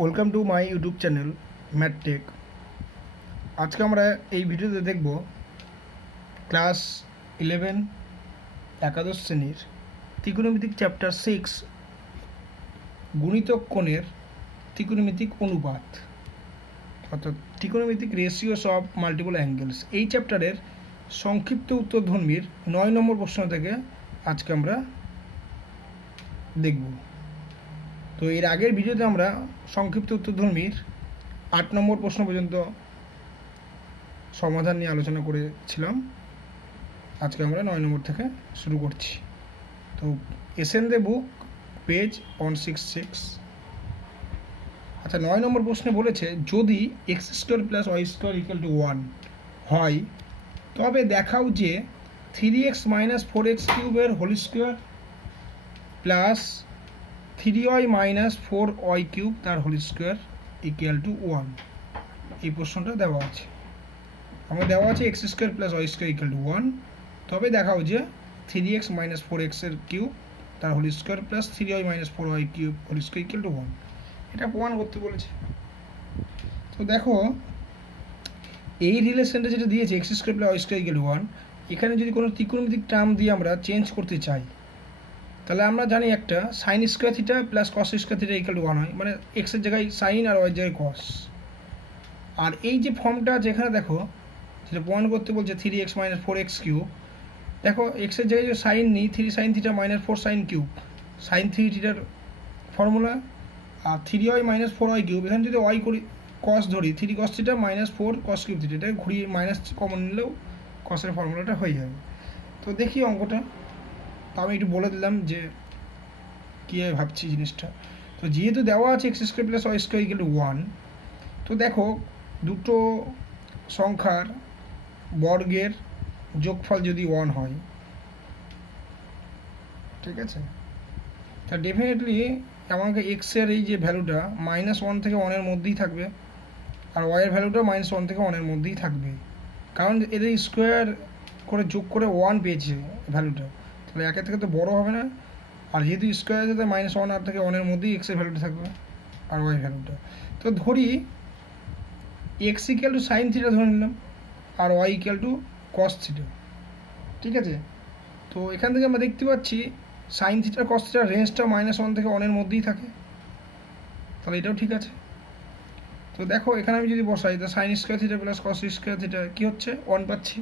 Welcome to my YouTube channel Mathtech. আজকে আমরা এই ভিডিওতে দেখব ক্লাস 11 একাদশ শ্রেণীর ত্রিকোণমিতিক চ্যাপ্টার 6 গুণিতক কোণের ত্রিকোণমিতিক অনুপাত, অর্থাৎ ত্রিকোণমিতিক রেশিওস অফ মাল্টিপল অ্যাঙ্গেলস। এই চ্যাপ্টারের সংক্ষিপ্ত উত্তরধর্মীর 9 নম্বর প্রশ্ন থেকে আজকে আমরা দেখব। তো এর আগের ভিডিওতে আমরা সংক্ষিপ্ত উত্তরধর্মীর 8 নম্বর প্রশ্ন পর্যন্ত সমাধান নিয়ে আলোচনা করেছিলাম। আজকে আমরা 9 নম্বর থেকে শুরু করছি। তো এসএন দে বুক পেজ 166। আচ্ছা, 9 নম্বর প্রশ্নে বলেছে যদি x² + y² = 1 হয় তবে দেখাও যে 3x - 4x³ এর whole square plus 3y - 4y³ তার হোল স্কোয়ার = 1। এই প্রশ্নটা দেওয়া আছে, আমাকে দেওয়া আছে x² + y² = 1, তবে দেখাও যে 3x - 4x³ তার whole square plus 3y - 4y³ whole square = 1। এটা প্রমাণ করতে বলেছে। তো দেখো, এই রিলেশনটা যেটা দিয়েছে x² + y² = 1, এখানে যদি কোনো ত্রিকোণমিতিক টার্ম দিয়ে আমরা চেঞ্জ করতে চাই তাহলে আমরা জানি একটা sin² theta plus cos² theta = 1 হয়, মানে এক্সের জায়গায় সাইন আর ওয়াই জায়গায় কস। আর এই যে ফর্মটা যেখানে দেখো যেটা প্রমাণ করতে বলছে 3x - 4x³, দেখো এক্সের জায়গায় যে সাইন নিই 3 sin থিটা - 4 sin³ sin 3 থিটার ফর্মুলা, আর 3y - 4y³, এখানে যদি ওয়াই করি কস ধরি 3 cos থিটা - 4 cos³ থিটা, এটাকে ঘুরিয়ে মাইনাস কমন নিলেও কসের ফর্মুলাটা হয়ে যাবে। তো দেখি অঙ্কটা, তো আমি একটু বলে দিলাম যে কীভাবে ভাবছি জিনিসটা। তো যেহেতু দেওয়া আছে x² + y² = 1, তো দেখো দুটো সংখ্যার বর্গের যোগফল যদি 1 হয়, ঠিক আছে, তা ডেফিনেটলি আমাকে এক্সের এই যে ভ্যালুটা -1 থেকে 1-এর মধ্যেই থাকবে, আর ওয়াইয়ের ভ্যালুটা -1 থেকে 1-এর মধ্যেই থাকবে, কারণ এদের স্কোয়ার করে যোগ করে 1 পেয়েছে ভ্যালুটা, তাহলে একের থেকে তো বড় হবে না। আর যেহেতু স্কোয়ার আছে তাই -1 আর থেকে 1-এর মধ্যেই এক্সের ভ্যালুটা থাকবে আর ওয়াই ভ্যালুটা। তো ধরি x = sin থিটা ধরে নিলাম আর y = cos থিটা, ঠিক আছে। তো এখান থেকে আমরা দেখতে পাচ্ছি sin থিটা cos থিটার রেঞ্জটা -1 থেকে 1-এর মধ্যেই থাকে, তাহলে এটাও ঠিক আছে। তো দেখো এখানে আমি যদি বসাই তা sin² theta plus cos² theta কী হচ্ছে 1 পাচ্ছি,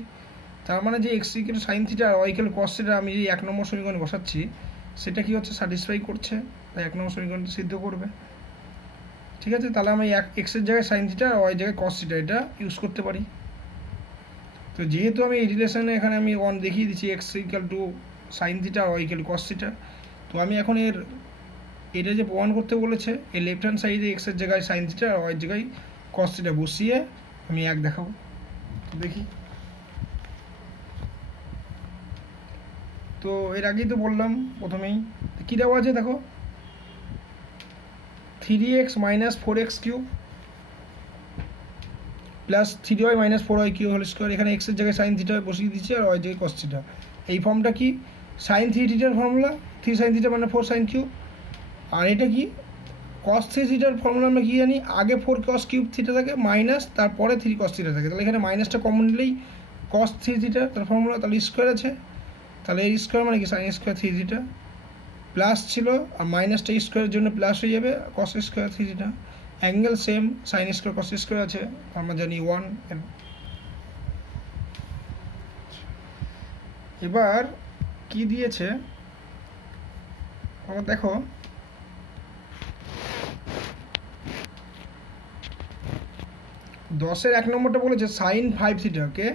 তার মানে যে x = sin থিটা আর y = cos থিটা আমি যে 1 নম্বর সমীকরণে বসাচ্ছি সেটা কি হচ্ছে স্যাটিসফাই করছে, তাই 1 নম্বর সমীকরণটা সিদ্ধ করবে, ঠিক আছে। তাহলে আমি এক্সের জায়গায় সাইন থিটা আর ওয়াই জায়গায় কস থিটা এটা ইউজ করতে পারি। তো যেহেতু আমি এই রিলেশনে এখানে আমি 1 দেখিয়ে দিচ্ছি x = sin থিটা আর y = cos থিটা, তো আমি এখন এটা যে প্রমাণ করতে বলেছে এই লেফট হ্যান্ড সাইডে এক্সের জায়গায় সাইন থিটা আর ওয়াই জায়গায় কস থিটা বসিয়ে আমি 1 দেখাবো। তো দেখি, তো এর আগেই তো বললাম প্রথমেই কী দেওয়া আছে, দেখো 3x - 4x³ plus 3y - 4y³ whole square, এখানে এক্সের জায়গায় সাইন থিটা বসিয়ে দিচ্ছি আর ওয়াই জায়গায় কস থিটা। এই ফর্মটা কি সাইন 3 থিটার ফর্মুলা, 3 sin থিটা মানে 4 sin³, আর এটা কি cos 3 থিটার ফর্মুলা আমরা কী জানি, আগে 4 cos³ থিটা থাকে মাইনাস তারপরে 3 cos থিটা থাকে, তাহলে এখানে মাইনাসটা কমন নিলেই cos 3 থিটা তার ফর্মুলা, তাহলে স্কোয়ার আছে, তাহলে এই স্কোয়ার মানে কি sin² 3 থিটা প্লাস ছিল আর মাইনাসটা স্কোয়ারের জন্য প্লাস হয়ে যাবে cos² 3 theta, angle same sin² cos² আছে আমরা জানি 1। এবার কি দিয়েছে আমরা দেখো, 10-এর 1 নম্বরটা বলেছে sin 5 থিটাকে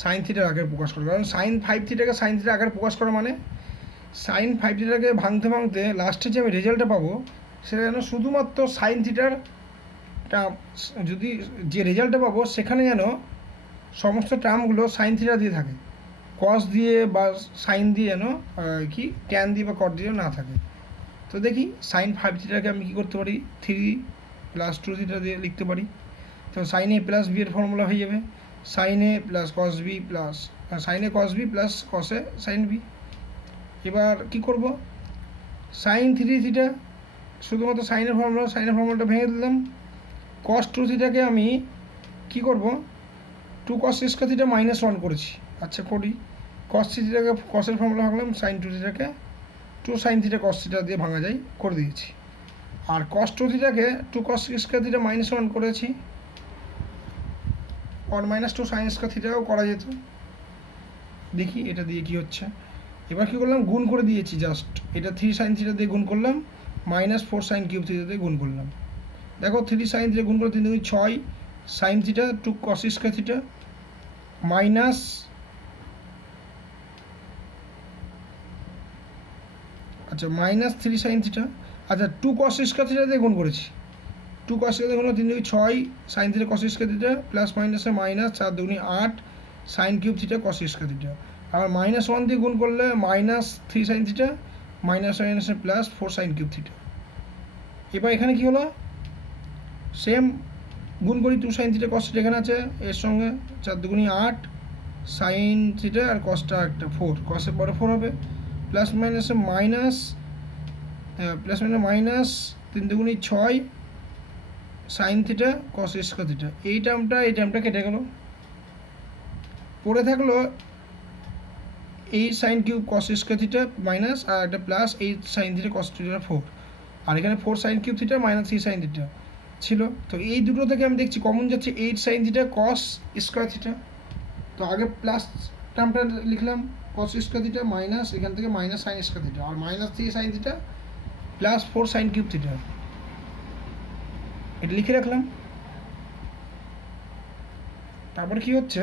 sin থিটার আকারে প্রকাশ করা, কারণ sin 5 থিটাকে sin থিটার আকারে প্রকাশ করা মানে sin 5 থিটাকে ভাঙতে ভাঙতে লাস্টে যে আমি রেজাল্টটা পাবো সেটা যেন শুধুমাত্র sin থিটারটা, যদি যে রেজাল্টটা পাবো সেখানে যেন সমস্ত টার্মগুলো sin থিটা দিয়ে থাকে, cos দিয়ে বা sin দিয়ে যেন কি tan দিয়ে বা cot দিয়ে না থাকে। তো দেখি sin 5 থিটাকে আমি কী করতে পারি, 3 + 2 থিটা দিয়ে লিখতে পারি। তো sin a + b এর ফর্মুলা হয়ে যাবে sin a + cos b plus sin a cos b plus cos a sin b। এবার কি করব, sin 3 থিটা শুধুমাত্র সাইনের ফর্মুলাটা ভেঙে দিলাম। কস টু থিটাকে আমি কী করব, টু কস স্কোয়ার থিটা -1 করেছি। আচ্ছা করি, কস থিটাকে কসের ফর্মুলা ভাঙলাম, সাইন টু থিটাকে two sine theta cos theta দিয়ে ভাঙা যায়, করে দিয়েছি। আর কস টু থিটাকে টু কস স্কোয়ার থিটা -1 করেছি, 1 - 2 সাইন স্কোয়ার থিটাও করা যেত। দেখি এটা দিয়ে কি হচ্ছে। এবার কী করলাম, গুণ করে দিয়েছি জাস্ট, এটা 3 সাইন থিটা দিয়ে গুণ করলাম, -4 সাইন কিউব থিটা দিয়ে গুণ করলাম। দেখো 3 সাইন থিটা গুণ করে 3 2 6 sine theta two cos square theta minus আচ্ছা -3 সাইন থিটা, আচ্ছা 2 কস স্কোয়ার থিটা দিয়ে গুণ করেছি, 2 কস স্কোয়ার গুণ 3 2 6 sine theta cos square theta plus মাইনাসে minus 4 2 8 sine cube theta cos square theta. আর -1 দিয়ে গুণ করলে -3 সাইন থিটা মাইনাসে প্লাস 4 সাইন কিউব থিটা। এবার এখানে কি হলো, সেম গুণ করি, 2 সাইন থিটা কস থিটা এখানে আছে, এর সঙ্গে 4 2 8 সাইন থিটা আর কসটা একটা 4, কসের পরে 4 হবে, প্লাস মাইনাসে minus plus minus 3 2 6 sine theta cos square theta. এই টার্মটা কেটে গেল, পড়ে থাকলো 8 sine cube cos square theta minus আর একটা plus 8 sine theta cos theta 4, আর এখানে 4 sine cube theta -3 sine theta ছিল। তো এই দুটো থেকে আমি দেখছি কমন যাচ্ছে 8 sine theta cos square theta. তো আগে প্লাস টার্মটা লিখলাম কস স্কোয়ার থিটা মাইনাস এখান থেকে মাইনাস সাইন স্কোয়ার থিটা, আর -3 sine theta plus 4 sine cube theta, এটা লিখে রাখলাম। তারপরে কি হচ্ছে,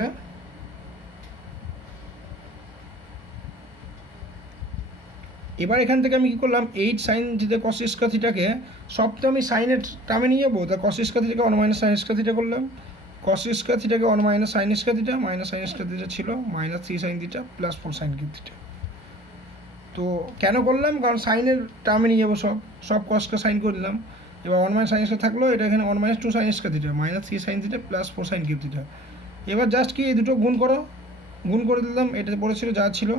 এবার এখান থেকে আমি কী করলাম, 8 সাইন থিটা কস স্কোয়ার থিটাকে সব তো আমি সাইনের টার্মে নিয়ে যাবো, তা কস স্কোয়ার থিটাকে 1 - সাইন স্কোয়ার থিটা করলাম, কস স্কোয়ার থিটাকে 1 - sine square theta minus sine square theta ছিল -3 sine theta plus 4 sine cube theta. তো কেন করলাম, কারণ সাইনের টার্মে নিয়ে যাবো, সব কসকে সাইন করে দিলাম। এবার 1 - সাইন স্কোয়ার থাকলো, এটা এখানে 1 - 2 sine square theta -3 sine theta plus 4 sine cube theta. এবার জাস্ট কি এই দুটো গুণ করো, গুণ করে দিলাম, এটা পড়েছিল যা ছিল,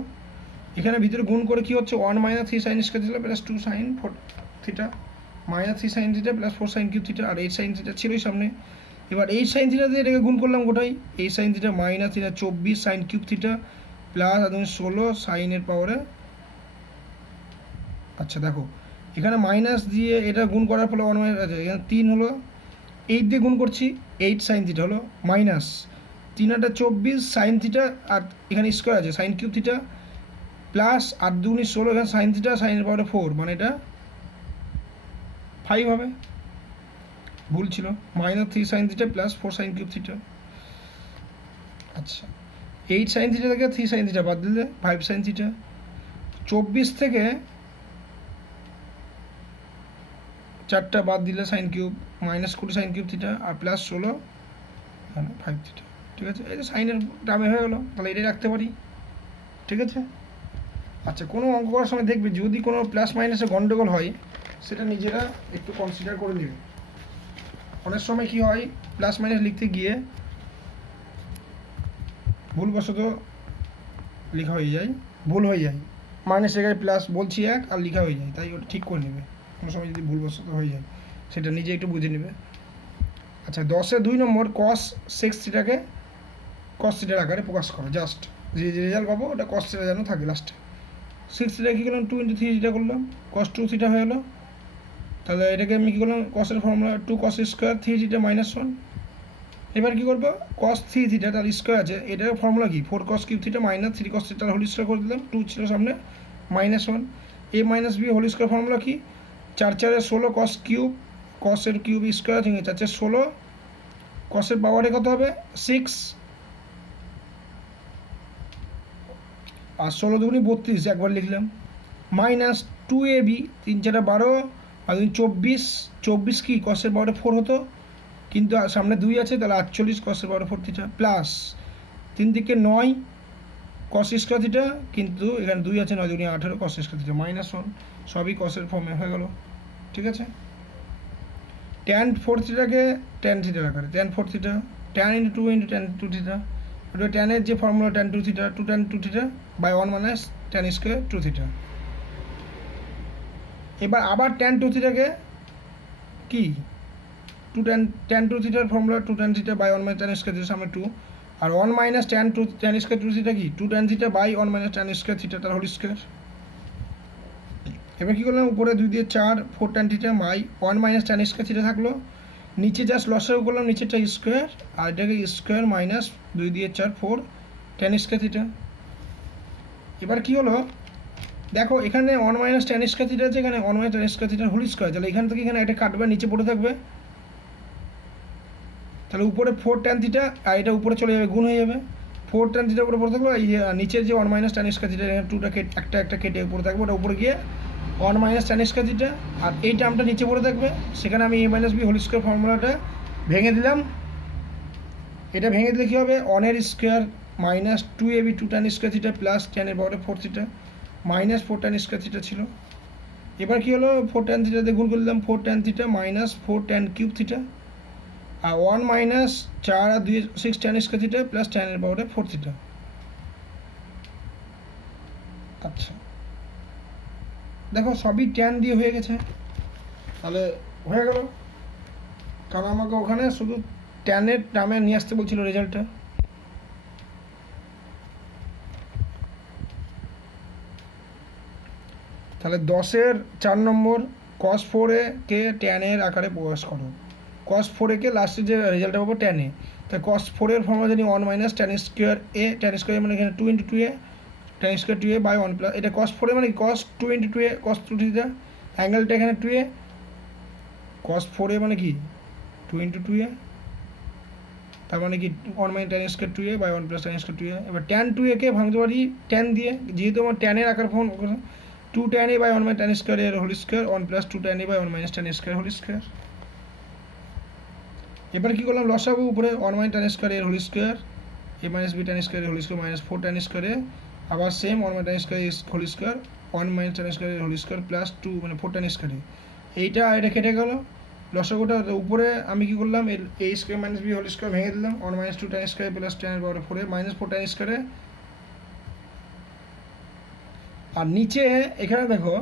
এখানে ভিতরে গুণ করে কি হচ্ছে 1 - 3 sine square theta plus 2 sine theta -3 sine theta plus 4 sine cube theta, আর 8 সাইন থিটা ছিলই সামনে। এবার 8 সাইন থিটা দিয়ে এটাকে গুণ করলাম গোটাই, 8 sine theta -24 sign cube theta plus 16 সাইনের পাওয়ারে। আচ্ছা দেখো এখানে মাইনাস দিয়ে এটা গুণ করার ফলে 1 আছে, এখানে 3 হলো, 8 দিয়ে গুণ করছি, 8 সাইন থিটা হলো মাইনাস 3 8 24 সাইন থিটা, আর এখানে স্কোয়ার আছে সাইন কিউব থিটা প্লাস 8 2 16 এখানে সাইন থিটা সাইনের পাওয়ারে 4, মানে এটা 5 হবে, ভুল ছিল, -3 sine theta plus 4 sine cube theta. আচ্ছা 8 সাইন থিটা থেকে 3 সাইন থিটা বাদ দিলে 5 সাইন থিটা, 24 থেকে 4টা বাদ দিলে sine cube -20 sine cube theta আর প্লাস 16 এখানে 5 থিটা। ঠিক আছে, এই যে সাইনের টার্মে হয়ে গেলো, তাহলে এটাই রাখতে পারি। ঠিক আছে, আচ্ছা কোনো অঙ্ক করার সময় দেখবে যদি কোনো প্লাস মাইনাসে গন্ডগোল হয় সেটা নিজেরা একটু কনসিডার করে নেবে। অনেক সময় কি হয়, প্লাস মাইনাস লিখতে গিয়ে ভুলবশত লেখা হয়ে যায়, ভুল হয়ে যায়, মাইনাস জায়গায় প্লাস বলছি এক আর লেখা হয়ে যায়, তাই ওটা ঠিক করে নেবে। কোনো সময় যদি ভুলবশত হয়ে যায় সেটা নিজে একটু বুঝে নেবে। আচ্ছা 10-এ 2 নম্বর কস 6 থিটাকে কস থিটার আকারে প্রকাশ করে, জাস্ট যে রেজাল্ট পাবো ওটা কস থিটা যেন থাকে লাস্টে। 6 থিটা কী করলাম, 2 × 3 থিটা করলাম, কস 2 থিটা হয়ে গেলো। তাহলে এটাকে আমি কী করলাম, কসের ফর্মুলা 2 cos স্কোয়ার 3 থিটা -1। এবার কী করবো, কস 3 থিটা তার স্কোয়ার আছে, এটার ফর্মুলা কি 4 cos কিউব থিটা -3 cos থিটার হোল স্কোয়ার করে দিলাম, 2 ছিল সামনে -1, a - b whole square formula কি 4 4 16 cos কিউব, কসের কিউব স্কোয়ার আছে 4 4 16, কসের পাওয়ারে কত হবে 6, আর 16 2 32 একবার লিখলাম, -2ab 3 4 12 আর 24, 24 কি কসের পাওয়ারে 4 হতো, কিন্তু সামনে 2 আছে তাহলে 48 কসের পাওয়ারে 4 থিটা প্লাস 3 দিকে 9 কস স্কোয়ার থিটা, কিন্তু এখানে 2 আছে 9 2 18 কস স্কোয়ার থিটা -1, সবই কসের ফর্মে হয়ে গেল। ঠিক আছে, tan 4 থিটাকে tan থিটার আকারে tan 4 theta tan × 2 × tan 2 theta, ওটা ট্যানের যে formula tan 2 theta 2 tan 2 theta by 1 - tan square 2 theta. এবার আবার tan 2 থিটাকে কি টু ট্যান টু থিটার formula two tan theta by 1 minus tan square থিটার সামনে 2 আর 1 minus tan two tan square two theta কি two tan theta by 1 minus tan square theta তার হোল স্কয়ার। এবার কী করলাম উপরে 2 দিয়ে 4 4 tan theta by 1 minus tan square theta থাকলো, নিচে জাস্ট লসাগু করলাম নিচেরটা স্কোয়ার আর এটাকে স্কোয়ার মাইনাস 2 দিয়ে 4 4 ট্যান স্কয়ার থিটা। এবার কী হলো দেখো এখানে 1 মাইনাস ট্যান স্কয়ার থিটা আছে, এখানে 1 মাইনাস ট্যান স্কয়ার থিটার হোল স্কয়ার, তাহলে এখান থেকে এখানে এটা কাটবে নিচে পড়ে থাকবে, তাহলে উপরে 4 ট্যান থিটা আর এটা উপরে চলে যাবে গুণ হয়ে যাবে 4 ট্যান থিটা উপরে পড়ে থাকলো, এই নিচের যে 1 মাইনাস ট্যান স্কয়ার থিটা এখানে 2টা একটা কেটে উপরে থাকবে, ওটা উপরে গিয়ে 1 মাইনাস ট্যান স্কয়ার থিটা আর এই টার্মটা নিচে পড়ে থাকবে, সেখানে আমি a minus B whole square ফর্মুলাটা ভেঙে দিলাম। এটা ভেঙে দিলে কী হবে 1 এর square minus 2ab 2 tan square theta plus ট্যানের পাওয়ারে 4 theta minus 4 tan square theta ছিল। এবার কী হলো 4 ট্যান থিটাতে গুণ করে দিলাম 4 tan theta minus 4 tan cube theta আর 1 মাইনাস 4 আর 2 6 ট্যান স্কয়ার থিটা প্লাস ট্যানের পাওয়ারে 4 থিটা। আচ্ছা দেখো সবই ট্যান দিয়ে হয়ে গেছে, তাহলে হয়ে গেল, কারণ আমাকে ওখানে শুধু ট্যানের টার্মে নিয়ে আসতে বলছিল রেজাল্টটা। তাহলে 10-এর 4 নম্বর cos 4a কে ট্যানের আকারে প্রকাশ করো। cos 4a কে লাস্টে যে রেজাল্টটা পাবো ট্যানে, তাই cos 4 এর ফর্মুলা জানি 1 minus tan square A, tan square মানে এখানে 2 × 2a tan square 2a by 1 plus এটা cos 4a মানে cos 2 × 2a cos 2 থিটা, অ্যাঙ্গেলটা এখানে 2a, cos 4a মানে কি 2 × 2a, তার মানে কি 1 minus tan square 2a by 1 plus tan square 2a। এবার ট্যান 2a কে ভাঙতে পারি ট্যান দিয়ে, যেহেতু আমার ট্যানের আকার form 2 tan a by 1 minus tan square এর whole square 1 plus 2 tan a by 1 minus tan square whole square. এবার কী করলাম লসাগু উপরে 1 মাইনাস ট্যান স্কোয়ার এর whole square a minus B tan square এর whole square minus 4 tan square এ আবার same 1 minus tan square whole square 1 minus tan square এর হোল স্কোয়ার প্লাস 2 মানে 4 ট্যান স্কোয়ার এ, এইটা এটা কেটে গেল লসাগুটা উপরে আমি কী করলাম a square minus B whole square ভেঙে দিলাম 1 মাইনাস 2 ট্যান স্কোয়ার প্লাস ট্যানের power 4 minus 4 tan square A. আর নিচে এখানে দেখো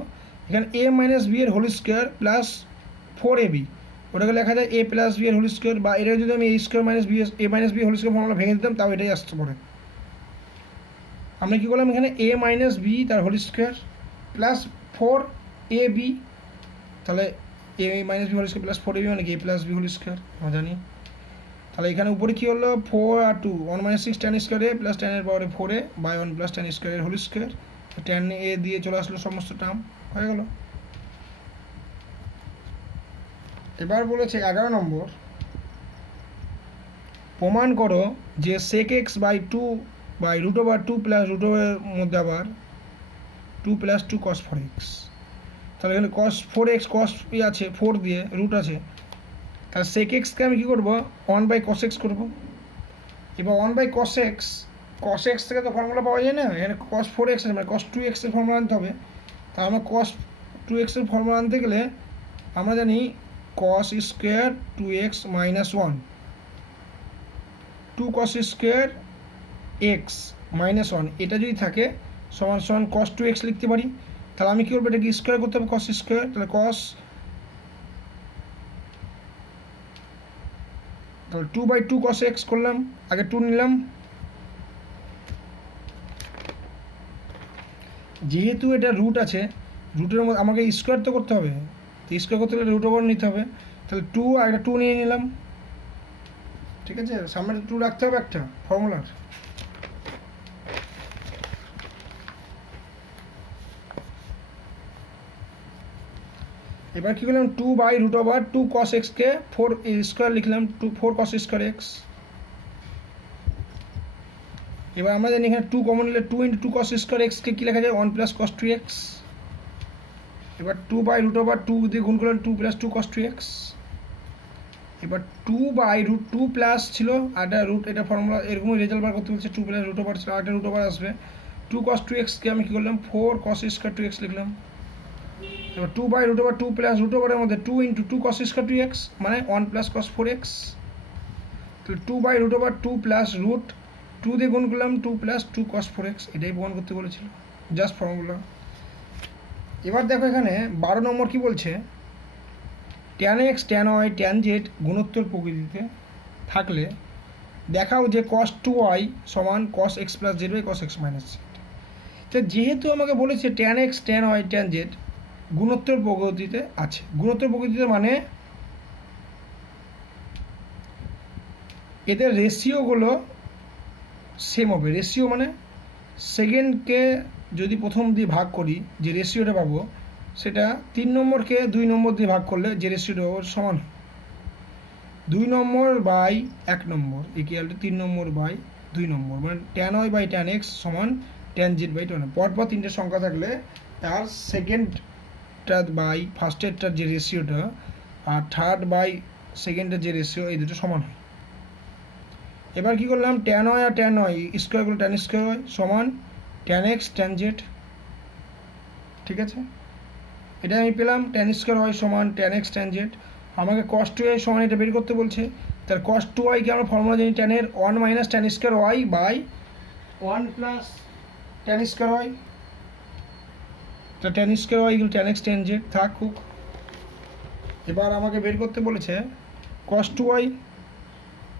এখানে a মাইনাস বি এর হোল স্কোয়ার প্লাস 4ab, ওটাকে লেখা যায় a প্লাস বি এর হোল স্কোয়ার, বা এটা যদি আমি a square minus B a minus B whole square formula ভেঙে দিতাম তাও এটাই আসতে পারে। আমরা কী করলাম এখানে a মাইনাস বি তার হোল স্কোয়ার প্লাস 4ab, তাহলে a minus B whole square plus 4ab মানে কি a plus B whole square আমরা জানি। তাহলে এখানে উপরে কী হলো 4 আর 2 1 minus 6 tan square A plus ট্যানের পাওয়ারে 4a by 1 plus tan square এর হোল স্কোয়ার, ট্যান এ দিয়ে চলে আসলো সমস্ত টার্ম হয়ে গেল। এবার বলেছে 11 নম্বর প্রমাণ করো যে sec x by 2 by root over 2 plus root ওভারের মধ্যে আবার 2 প্লাস 2 cos 4x, তাহলে এখানে cos 4x cos আছে 4 দিয়ে রুট আছে, তাহলে sec x কে আমি কী করবো 1 বাই cos x করবো। এবার 1 বাই cos x থেকে তো ফর্মুলা পাওয়া যায় না, এখানে cos 4x আছে মানে cos 2x এর ফর্মুলা আনতে হবে, তা আমরা cos 2x এর ফর্মুলা আনতে গেলে আমরা জানি cos square 2x minus 1 2 cos square x minus 1 এটা যদি থাকে সমান সমান cos 2x লিখতে পারি, তাহলে আমি কী করবো এটাকে স্কোয়ার করতে হবে cos স্কোয়ার, তাহলে তাহলে 2 বাই 2 cos x করলাম, আগে 2 নিলাম, যেহেতু এটা রুট আছে রুটের মধ্যে আমাকে স্কোয়ার তো করতে হবে, তো স্কোয়ার করতে গেলে রুট ওভার নিতে হবে, তাহলে 2 আর একটা 2 নিয়ে নিলাম, ঠিক আছে সামনে 2 রাখতে হবে একটা ফর্মুলার। এবার কী করলাম 2 by root over 2 cos x কে 4 স্কোয়ার লিখলাম 4 cos স্কোয়ার x। এবার আমরা জানি এখানে 2 কমন নিলে 2 × 2 cos স্কোয়ার x কে কী লেখা যায় 1 প্লাস cos 2x। এবার 2 বাই রুট ওভার 2 দিয়ে গুণ করলাম 2 প্লাস 2 cos 2x। এবার 2 বাই রুট 2 প্লাস ছিল আর একটা রুট, এটা ফর্মুলা এরকমই রেজাল্ট বার করতে বলছে 2 প্লাস রুট ওভার ছিল আর একটা রুট ওভার আসবে 2 cos 2x কে আমি কী করলাম 4 cos স্কোয়ার 2x লিখলাম। এবার 2 by root over 2 plus root ওভারের মধ্যে 2 × 2 cos স্কোয়ার 2x মানে 1 প্লাস cos 4x, তাহলে 2 by root over 2 plus root 2 দিয়ে গুণ করলাম 2 প্লাস 2 cos 4x, এটাই প্রমাণ করতে বলেছিল জাস্ট ফর্মুলা। এবার দেখো এখানে 12 নম্বর কি বলছে tan X tan Y tan Z গুণোত্তর প্রকৃতিতে থাকলে দেখাও যে কস টু ওয়াই সমান cos X plus Z by cos X minus Z. তো যেহেতু আমাকে বলেছে tan X tan Y tan Z গুণোত্তর প্রকৃতিতে আছে, গুণোত্তর প্রকৃতিতে মানে এদের রেশিওগুলো সেম হবে। রেশিও মানে সেকেন্ডকে যদি প্রথম দিয়ে ভাগ করি যে রেশিওটা পাবো সেটা 3 নম্বরকে 2 নম্বর দিয়ে ভাগ করলে যে রেশিওটা পাবো সমান 2 number by 1 number equal to 3 number by 2 number, মানে tan Y by tan X সমান ট্যান জেড বাই ট্যান। পরপর তিনটে সংখ্যা থাকলে তার সেকেন্ডটা বাই ফার্স্টেরটার যে রেশিওটা আর থার্ড বাই সেকেন্ডের যে রেশিও এই দুটো সমান হয়। এবার কী করলাম, ট্যান ওয়াই আর ট্যান ওয়াই স্কোয়ার করলে ট্যান স্কোয়ার ওয়াই সমান ট্যান এক্স ট্যান জেড। ঠিক আছে, এটা আমি পেলাম ট্যান স্কোয়ার ওয়াই সমান ট্যান এক্স ট্যান জেড। আমাকে কস টু ওয়াই সমান এটা বের করতে বলছে, তার কস টু ওয়াইকে আমরা ফর্মুলা জানি ট্যানের 1 minus tan square Y by 1 plus tan square Y. তা tan square Y equal tan X tan Z থাকুক। এবার আমাকে বের করতে বলেছে কস টু ওয়াই,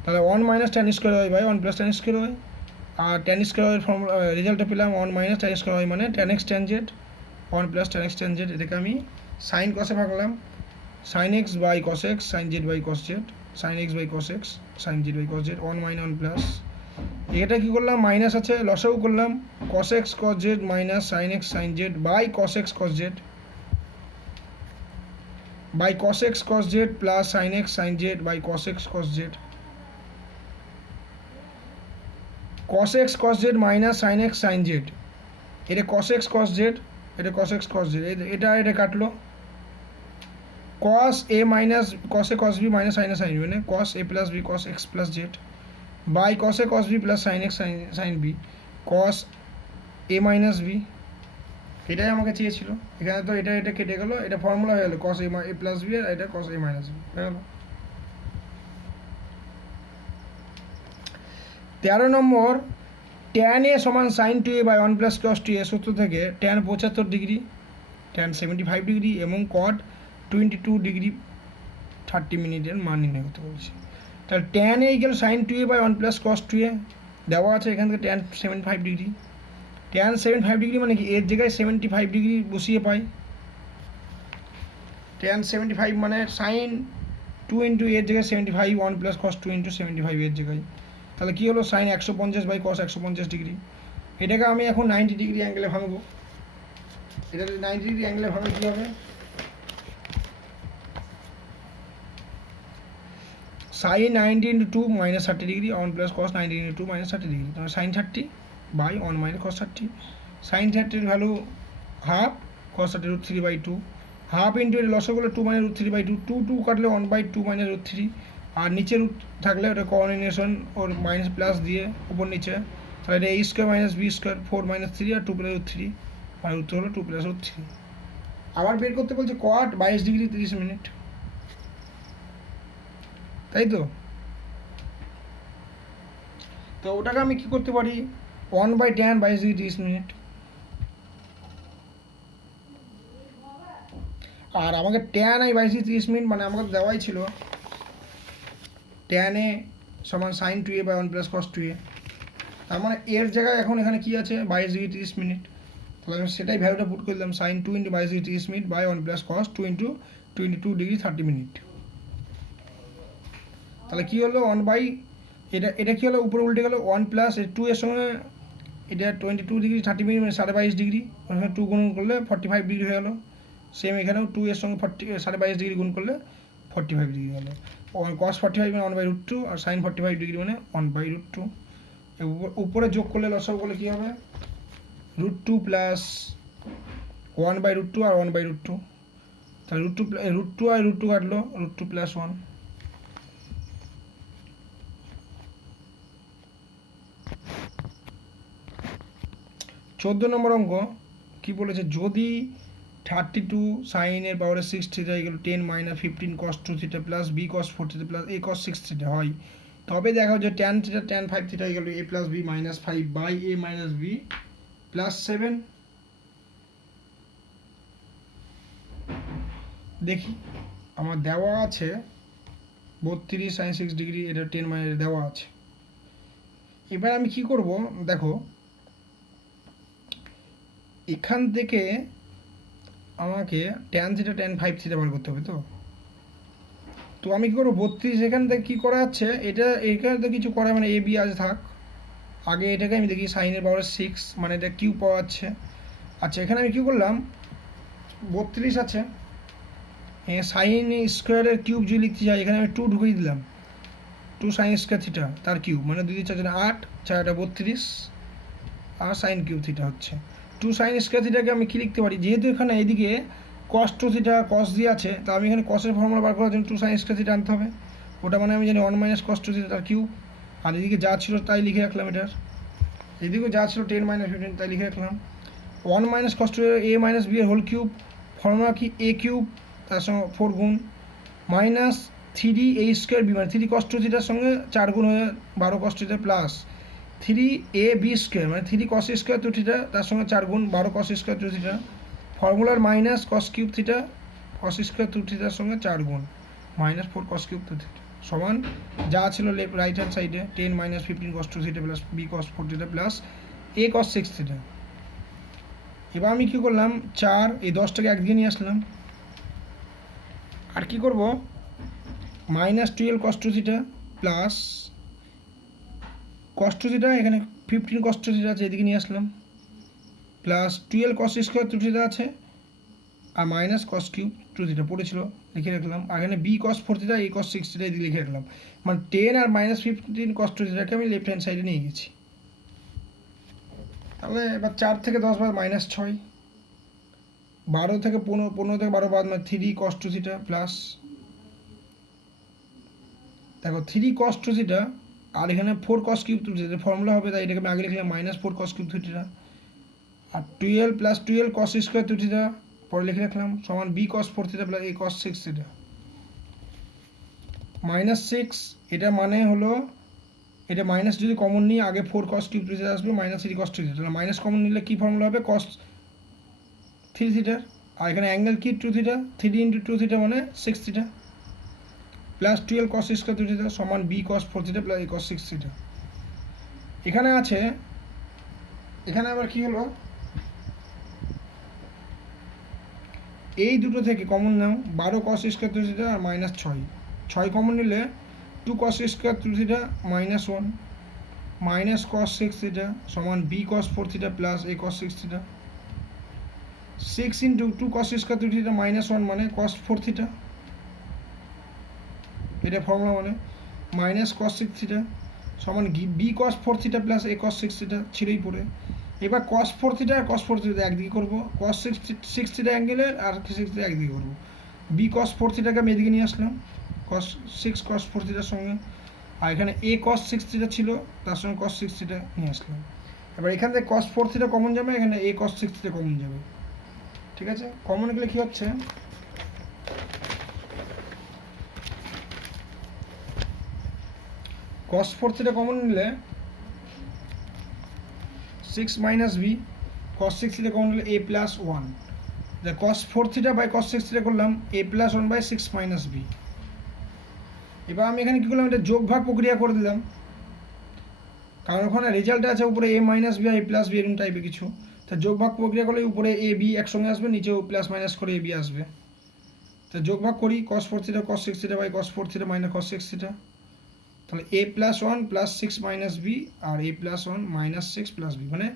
তাহলে 1 minus tan square Y by 1 plus tan square Y. আর ট্যান স্কোয়ার ওয়াইয়ের ফর্মুলা রেজাল্টটা পেলাম 1 মাইনাস ট্যান স্কোয়ার ওয়াই মানে tan X tan Z 1 plus tan X tan Z. এটাকে আমি সাইন কসে ভাগলাম, sine X by cos X sine Z by cos Z, sine X by cos X sine Z by cos Z 1 minus 1 plus. এটা কী করলাম, minus আছে লসাগু করলাম cos X cos Z minus sine X sine Z by cos X cos Z by cos X cos Z plus sine X sine Z by cos X cos Z. Cos X cos Z minus sine X sine Z, এটা cos X cos Z, এটা cos X cos Z, এটা কাটলো। Cos A minus cos A cos B minus sine A sine B মানে cos A plus B cos X plus Z by cos A cos B plus sine X sine B cos A minus B. এটাই আমাকে চেয়েছিল। এখানে তো এটা কেটে গেলো, এটা ফর্মুলা হয়ে গেলো কস এ প্লাস বি আর এটা কস এ মাইনাস বি হয়ে গেলো। 13 নম্বর, ট্যান এ সমান sign 2a by 1 plus cos 2a সূত্র থেকে ট্যান 75 ডিগ্রি ট্যান 75 ডিগ্রি এবং কট 22 ডিগ্রি 30 মিনিটের মান নির্ণয় করতে বলছে। তাহলে tan A equal sine 2a by 1 plus cos 2a দেওয়া আছে, এখান থেকে ট্যান 75 ডিগ্রি। ট্যান 75 ডিগ্রি মানে কি এর জায়গায় 75 ডিগ্রি বসিয়ে পাই। ট্যান 75 মানে সাইন 2 ইন্টু এর জায়গায় 75 1 প্লাস কস 2 ইন্টু 75 এর জায়গায়, তাহলে কী হলো সাইন 150 বাই কস 150 ডিগ্রি। এটাকে আমি এখন 90 ডিগ্রি অ্যাঙ্গেলে ভাঙবো। এটা 90 ডিগ্রি অ্যাঙ্গেলে ভাঙলে কী হবে, sine 90 into 2 minus 30 degree 1 plus cos 90 into 2 minus 30 degree, তাহলে sine 30 by 1 minus cos 30। Sine 30 value half, cos 30 √3 by 2, half into এর লসও করলে 2 মাইনাস √3 বাই 2, 2 কাটলে 1 বাই 2 মাইনাস √3, আর নিচে রুট থাকলে ওটা কোঅর্ডিনেশন ওর মাইনাস প্লাস দিয়ে উপর নিচে, তাহলে এটা a square minus B square 4 minus 3 আর 2 প্লাস √3 আর উত্তর হলো 2 প্লাস √3। আবার বের করতে বলছে কট 22 ডিগ্রি 30 মিনিট, তাই তো। তো ওটাকে আমি কী করতে পারি, 1 বাই ট্যান 22 ডিগ্রি 30 মিনিট। আর আমাকে ট্যান আই 22 ডিগ্রি 30 মিনিট মানে আমাকে দেওয়াই ছিল ট্যান এ সমান sign 2a by 1 plus cos 2a, তার মানে এর জায়গায় এখন এখানে কী আছে 22 ডিগ্রি 30 মিনিট, তাহলে আমি সেটাই ভ্যালুটা পুট করে দিলাম sine 2 into 22 degree 30 minute by 1 plus cos 2 into 22 degree 30 minute. তাহলে কী হলো 1 বাই এটা কী হলো উপরে উল্টে গেলো 1 প্লাস 2 এর সঙ্গে এটা 22 ডিগ্রি 30 মিনিট মানে 22.5 ডিগ্রি, ওখানে 2 গুণ করলে 45 ডিগ্রি হয়ে গেলো। সেম এখানেও 2 এর সঙ্গে 22.5 ডিগ্রি গুণ করলে 45 ডিগ্রি হলো। কস 45 মানে 1/√2 আর সাইন 45 ডিগ্রি মানে 1/√2। উপরে যোগ করলে লসাগু করলে কী হবে √2 প্লাস 1/√2 আর 1/√2, তাহলে √2 আর √2 কাটলো √2 প্লাস 1। চোদ্দ নম্বর অঙ্ক কী বলেছে, যদি 32 সাইনের পাওয়ারে 6 theta equal 10 minus 15 cos 2 theta plus B cos 4 theta plus A cos 6 theta হয়, তবে দেখা যে tan theta tan 5 theta equal A plus B minus 5 by A minus B plus 7। দেখি আমার দেওয়া আছে 32 sin 6 ডিগ্রি, এটা 10 মাইনাস দেওয়া আছে। এবার আমি কি করব দেখো, এখান থেকে আমাকে tan থিটা tan 5 থিটা বার করতে হবে। তো আমি কি করবো 32 এখান থেকে কী করা যাচ্ছে, এটা এখানে তো কিছু করা মানে এ বি আজ থাক, আগে এটাকে আমি দেখি সাইনের পাওয়ার 6 মানে এটা কিউ পাওয়া যাচ্ছে। আচ্ছা এখানে আমি কী করলাম 32 আছে, সাইন স্কোয়ারের কিউব যদি লিখতে চাই এখানে আমি 2 ঢুকিয়ে দিলাম, 2 সাইন স্কোয়ার থিটা তার কিউব মানে 2 4 8 4 32 আর সাইন কিউব থিটা হচ্ছে 2 সাইন স্কোয়ার থিটাকে আমি কী লিখতে পারি, যেহেতু এখানে এদিকে কস 2 থিটা কস দিয়ে আছে, তা আমি এখানে কসের ফর্মুলা বার করার জন্য 2 সাইন স্কোয়ার থিটা আনতে হবে, ওটা মানে আমি জানি 1 মাইনাস কস 2 থিটা তার কিউব। আর এদিকে যা ছিল তাই লিখে রাখলাম, এটার এদিকেও যা ছিল 10 মাইনাস 15 তাই লিখে রাখলাম। 1 মাইনাস কস 2 এ মাইনাস বি এর হোল কিউব, ফর্মুলা কি এ কিউব তার সঙ্গে 4 গুণ মাইনাস 3 এ স্কোয়ার বি মানে 3 কস 2 থিটার সঙ্গে 4 গুণ হয়ে 12 cos theta plus 3 A B square মানে 3 কস স্কোয়ার 2 থিটা তার সঙ্গে 4 গুণ 12 কস স্কোয়ার 2 থিটা, ফর্মুলার minus cos cube theta cos square 2 থিটার সঙ্গে 4 গুণ মাইনাস 4 কস কিউব 2 থিটা সমান যা ছিল লেফট রাইট হ্যান্ড সাইডে 10 minus 15 cos 2 theta plus B cos 4 theta plus A cos 6 theta. এবার আমি কী করলাম 4 এই 10টাকে একদিকে নিয়ে আসলাম, আর কি করব মাইনাস 12 কস 2 থিটা প্লাস কস 2 থিটা এখানে 15 কস 2 থিটা আছে এদিকে নিয়ে আসলাম প্লাস 12 কস স্কোয়ার 2 থিটা আছে আর মাইনাস কস কিউব 2 থিটা পড়েছিল লিখে রাখলাম, আর এখানে বি কস 4 থিটা এ কস 6 থিটা এদিকে লিখে রাখলাম, মানে 10 আর মাইনাস 15 কস 2 থিটাকে আমি লেফট হ্যান্ড সাইডে নিয়ে গেছি। তাহলে এবার 4 থেকে 10 বাদ মাইনাস 6, 12 থেকে 15, 15 থেকে 12 বাদ মানে 3 কস 2 থিটা প্লাস দেখো 3 কস 2 থিটা আর এখানে 4 কস কিউব 2 থিটা ফর্মুলা হবে, তাই এটাকে আমি আগে লিখলাম মাইনাস 4 কস কিউব 2 থিটা আর 12 প্লাস 12 কস স্কোয়ার 2 থিটা পরে লিখে রাখলাম সমান B cos 4 theta plus A cos 6 theta minus 6, এটা মানে হলো এটা মাইনাস যদি কমন নিই আগে 4 কস কিউব 2 থিটা আসবে মাইনাস 3 কস 2 থিটা, তাহলে মাইনাস কমন নিলে কী ফর্মুলা হবে কস 3 থিটার, আর এখানে অ্যাঙ্গেল কি 2 থিটা 3 ইন্টু 2 থিটা মানে 6 theta plus 12 cos square 2 theta সমান B cos 4 theta plus A cos 6 theta. এখানে আছে, এখানে আবার কি হলো এই দুটো থেকে কমন নাও 12 কস স্কোয়ার 2 থিটা আর মাইনাস 6 কমন নিলে 2 cos square 2 theta minus 1 minus কস 6 থিটা সমান B cos 4 theta plus A cos 6 theta 6 into 2 cos square 2 theta minus 1 মানে কস 4 থিটা, এটা ফর্মুলা মানে মাইনাস কস 6 থিটা সমান B cos 4 theta plus A cos 6 theta ছিলই পড়ে। এবার কস 4 theta আর কস 4 theta একদিকে করবো, কস 6 থিটা অ্যাঙ্গেলের আর 6 থিটা একদিকে করবো, বি কস 4 থিটাকে আমি এদিকে নিয়ে আসলাম কস 6 কস 4 থিটার সঙ্গে, আর এখানে এ কস 6 থিটা ছিল তার সঙ্গে কস 6 থিটা নিয়ে আসলাম। এবার এখান থেকে কস 4 থিটা কমন যাবে, এখানে এ কস 6 থিটা কমন যাবে, ঠিক আছে। কমন গেলে কী হচ্ছে cos 4 থিটা কমন নিলে 6 minus B cos 6 theta common নিলে a plus 1, cos 4 theta by cos 6 theta করলাম a plus 1 by 6 minus B. এবার আমি এখানে কী করলাম এটা যোগ ভাগ প্রক্রিয়া করে দিলাম, কারণ ওখানে রেজাল্টে আছে উপরে a মাইনাস বি আর a প্লাস বি এরকম টাইপের কিছু, তা যোগ ভাগ প্রক্রিয়া করলে উপরে a b একসঙ্গে আসবে নিচেও প্লাস মাইনাস করে a b আসবে, তা যোগ ভাগ করি cos 4 theta cos 6 theta by cos 4 theta minus cos 6 theta, তাহলে a plus 1 plus 6 minus B আর a plus 1 minus 6 plus B, মানে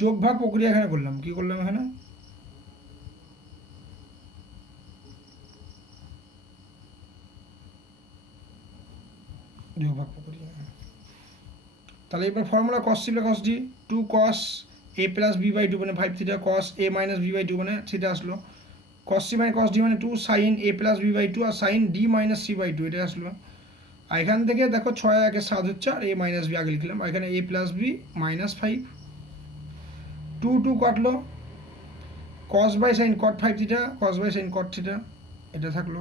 যোগ ভাগ প্রক্রিয়া এখানে করলাম, কি করলাম এখানে যোগ ভাগ প্রক্রিয়া। তাহলে এবার formula cos c plus cos d 2 cos a plus b by 2 মানে 5 theta cos a minus b by 2 মানে থিটা আসলো, cos c মানে cos d মানে 2 sin a plus b by 2 আর sin d minus c by 2 এটা আসলো। আর এখান থেকে দেখো 6 1 7 হচ্ছে আর a মাইনাস বি আগে লিখলাম, আর এখানে a প্লাস বি মাইনাস 5 2 2 কাটলো cos by sine cot 5 theta cos by sine cot theta এটা থাকলো।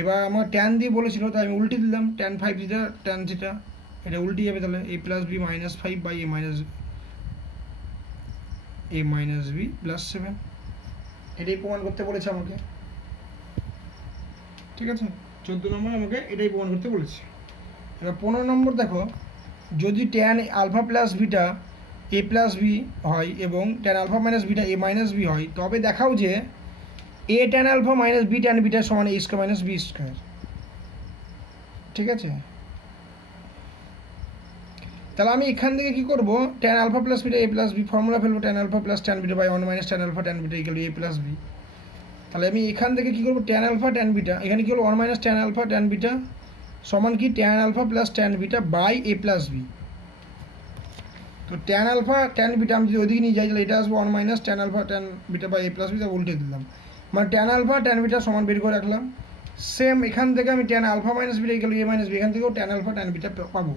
এবার আমার ট্যান দিয়ে বলেছিল তাই আমি উল্টে দিলাম tan 5 থিটা tan থিটা এটা উল্টে যাবে, তাহলে a plus B minus 5 by a minus B plus 7 এটাই প্রমাণ করতে বলেছে আমাকে। ঠিক আছে, 14 নম্বর আমাকে এটাই প্রমাণ করতে বলেছে। এবার 15 নম্বর দেখো, যদি tan alpha plus beta A plus B হয় এবং tan alpha minus beta A minus B হয়, তবে দেখাও যে A tan alpha minus B tan beta সমান A square minus B square. ঠিক আছে, তাহলে আমি এখান থেকে কী করবো, tan alpha plus beta A plus B formula ফেলবো, tan alpha plus tan beta by 1 minus tan alpha tan beta equal A plus B. তাহলে আমি এখান থেকে কী করবো, ট্যান আলফা ট্যান বিটা, এখানে কী হলো 1 minus tan alpha tan beta সমান কি tan alpha plus tan beta by A plus B. তো ট্যান আলফা ট্যান বিটা আমি যদি ওইদিকে নিয়ে যাই তাহলে এটা আসবো 1 minus tan alpha tan beta by A plus B, তাই উল্টে দিলাম, মানে ট্যান আলফা ট্যান বিটা সমান বের করে রাখলাম। সেম এখান থেকে আমি tan alpha minus beta equal A minus B, এখান থেকেও ট্যান আলফা ট্যান বিটা পাবো।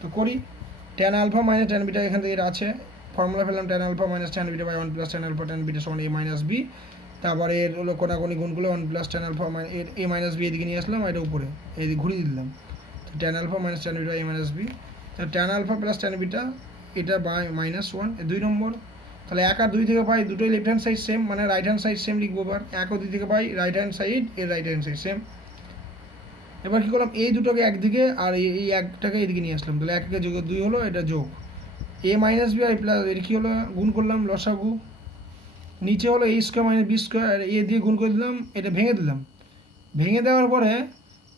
তো করি, tan alpha minus tan beta এখান থেকে এটা আছে, ফর্মুলা ফেললাম tan alpha minus tan beta by 1 plus tan alpha tan beta সমান এ মাইনাস বি। তারপরে এর হলো কোনাকুনি গুণগুলো 1 প্লাস ট্যান আলফা এর এ মাইনাস বি এদিকে নিয়ে আসলাম, এটা উপরে এদিকে ঘুরিয়ে দিলাম। তো tan alpha minus tan beta A minus B, tan alpha plus tan beta এটা বাই -1 2 নম্বর। তাহলে 1 আর 2 থেকে পাই, দুটোই লেফট হ্যান্ড সাইড সেম, মানে রাইট হ্যান্ড সাইড সেম লিখবো। এবার 1 ও 2 থেকে পাই রাইট হ্যান্ড সাইড, এর রাইট হ্যান্ড সাইড সেম। এবার কী করলাম, এই দুটোকে একদিকে আর এই একটাকে এদিকে নিয়ে আসলাম, তাহলে 1 যোগ 2 হলো, এটা যোগ এ মাইনাস বি আর এ প্লাস, এর কী হলো গুণ করলাম লসাগু, নিচে হলো এ স্কোয়ার মাইনাস বি স্কোয়ার, আর এ দিয়ে গুণ করে দিলাম, এটা ভেঙে দিলাম। ভেঙে দেওয়ার পরে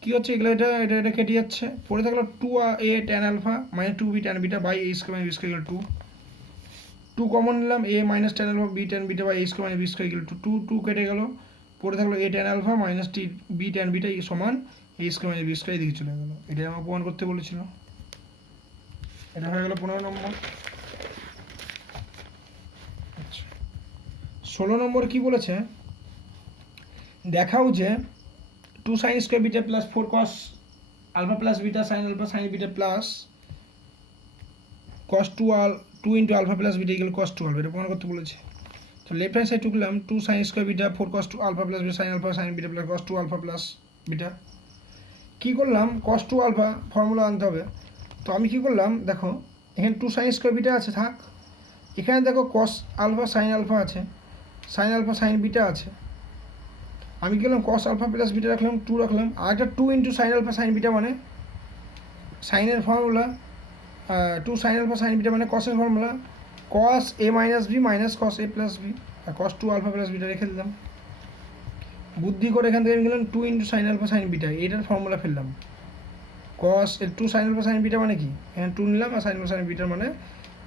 কী হচ্ছে, এগুলো এটা এটা এটা কেটে যাচ্ছে, পড়ে থাকলো 2 A tan alpha minus 2 B tan beta by A square minus B square 2 common নিলাম, A minus tan alpha B tan beta by A square minus B square 2 কেটে গেলো, পড়ে থাকলো এ ট্যান আলফা মাইনাস টি B tan beta সমান A square minus B square, এদিকে চলে গেলো। এটাই আমার প্রমাণ করতে বলেছিল। এটা হয়ে গেলো 15 নম্বর। আচ্ছা, 16 নম্বর কী বলেছে, দেখাও যে 2 sine square beta plus 4 cos alpha plus beta sine alpha sine beta plus cos 2 into alpha plus beta equal cos 2 alpha, এটা প্রমাণ করতে বলেছে। তো লেফট হ্যান্ড সাইড টুকলাম 2 sine square beta 4 cos 2 alpha plus beta sine alpha sine beta plus cos 2 alpha plus beta. কী করলাম, cos 2 alpha formula আনতে হবে। তো আমি কী করলাম, দেখো এখানে 2 সাইন স্কোয়ার বিটা আছে, থাক। এখানে দেখো কস আলফা সাইন আলফা আছে, সাইন আলফা সাইন বিটা আছে। আমি কী করলাম, কস আলফা প্লাস বিটা রাখলাম, 2 রাখলাম, আর একটা 2 into sine alpha sine beta, মানে সাইনের formula 2 sine alpha sine beta মানে কসের formula cos A minus B minus cos A plus B, আর কস 2 আলফা প্লাস বিটা রেখে দিলাম। বুদ্ধি করে এখান থেকে আমি গেলাম 2 into sine alpha sine beta, এটার ফর্মুলা ফেললাম। Cos 2 sine alpha sine beta মানে কি, এখানে 2 নিলাম, আর সাইন আলফা সাইন বিটা মানে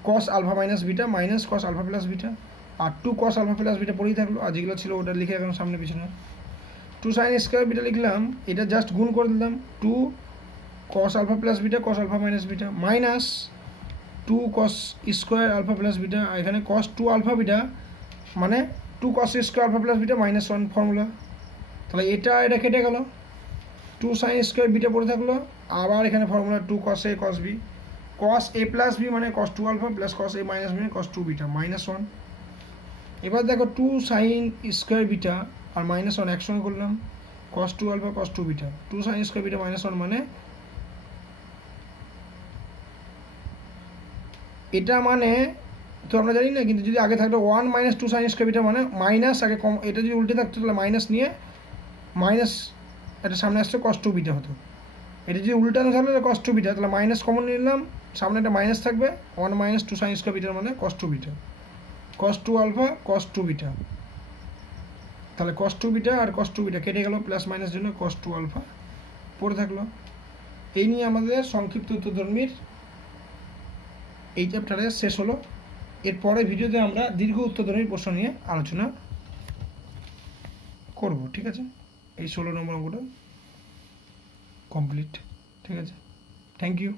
কস alpha minus beta minus cos alpha plus beta, আর 2 কস আলফা প্লাস বিটা পড়েই থাকলো, আর যেগুলো ছিল ওটা লিখে রাখলাম সামনে পিছনে। 2 সাইন স্কোয়ার বিটা লিখলাম, এটা জাস্ট গুণ করে দিলাম, 2 cos alpha plus beta cos alpha minus beta minus 2 cos square alpha plus beta, এখানে কস 2 আলফা বিটা মানে 2 cos square alpha plus beta -1 formula. তাহলে এটা কেটে গেল, 2 সাইন স্কোয়ার বিটা পড়ে থাকলো, আবার এখানে formula 2 cos A cos B, cos A plus B মানে কস 2 alpha plus cos A minus B মানে কস 2 বিটা -1। এবার দেখো 2 সাইন স্কোয়ার বিটা আর -1 একসঙ্গে করলাম, cos 2 alpha cos 2 beta, 2 sine square beta -1 মানে এটা মানে তো আমরা জানি না, কিন্তু যদি আগে থাকতো 1 মাইনাস 2 সাইন স্কোয়ার বিটা মানে মাইনাস আগে কম, এটা যদি উল্টে থাকতো তাহলে মাইনাস নিয়ে মাইনাস এটা সামনে আসছে কস 2 বিটা হতো। এটা যদি উল্টানো থাকলে কস 2 বিটা, তাহলে মাইনাস কমন নিলাম, সামনে একটা মাইনাস থাকবে, 1 মাইনাস 2 সাইন স্কোয়ার বিটার মানে কস 2 বিটা, কস 2 আলফা কস 2 বিটা। তাহলে কস 2 বিটা আর কস 2 বিটা কেটে গেল, প্লাস মাইনাস জন্য কস 2 আলফা পড়ে থাকলো। এই নিয়ে আমাদের সংক্ষিপ্ত উত্তরধর্মীর এই চ্যাপ্টারে শেষ হলো। এরপরে ভিডিওতে আমরা দীর্ঘ উত্তরধর্মীর প্রশ্ন নিয়ে আলোচনা করব। ঠিক আছে, এই 16 নম্বর অঙ্কটা কমপ্লিট। ঠিক আছে, থ্যাংক ইউ।